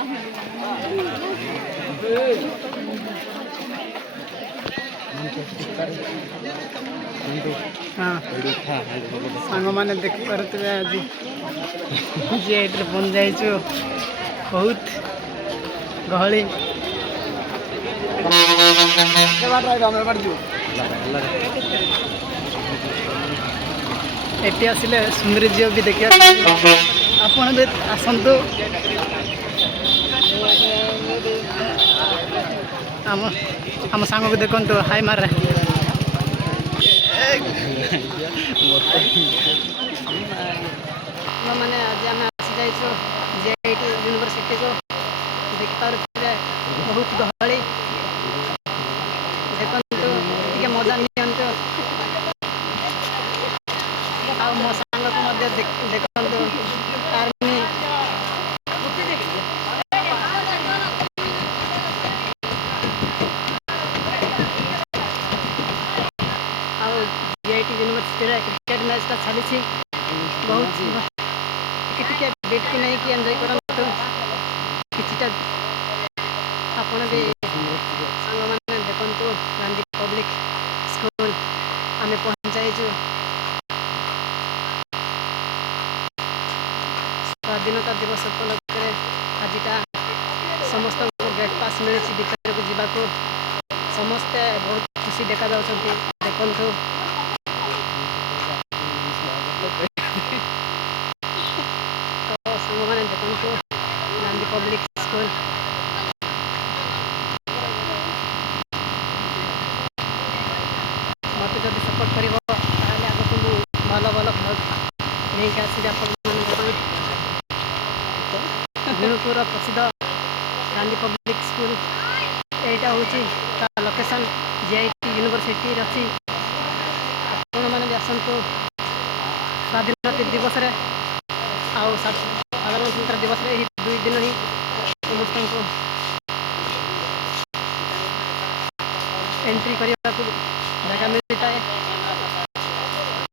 हाँ सांग मैंने देखिपे आज ये बन जाइए बहुत गहली एटी आसिले सौंदर्य भी देखिए आपण भी आसतु आम सांग को देखु हाई मार मैंने आज आम आसी जाइए जेआईटी यूनिवर्सिटी को देखिपे बहुत गहली देखते मजा नियंतु आ मो सांग को देखते army JIT university cricket match का चली बहुत बेट की नहीं कि एंजॉय करूँ किसी आपण भी सांग मैंने देखु गांधी पब्लिक स्कूल आम पहुँचाइचु स्वाधीनता दिवस उपलक्षे आजिटा समस्त गेट पास मिली भितर को जावाक समस्ते बहुत खुशी देखा देखु तो सांग मैंने देखु गांधी पब्लिक स्कूल मत जब सपोर्ट कर आगे भल भल नहीं आसि गुणुपुर प्रसिद्ध गांधी पब्लिक स्कूल यहाँ हूँ लोकेशन जेआईटी यूनिवर्सिटी अच्छी आपण मैंने भी आसतु स्वाधीनता दिवस रे आउ साधारणतंत्र दिवस रे 2 दिन ही समस्त एंट्री करने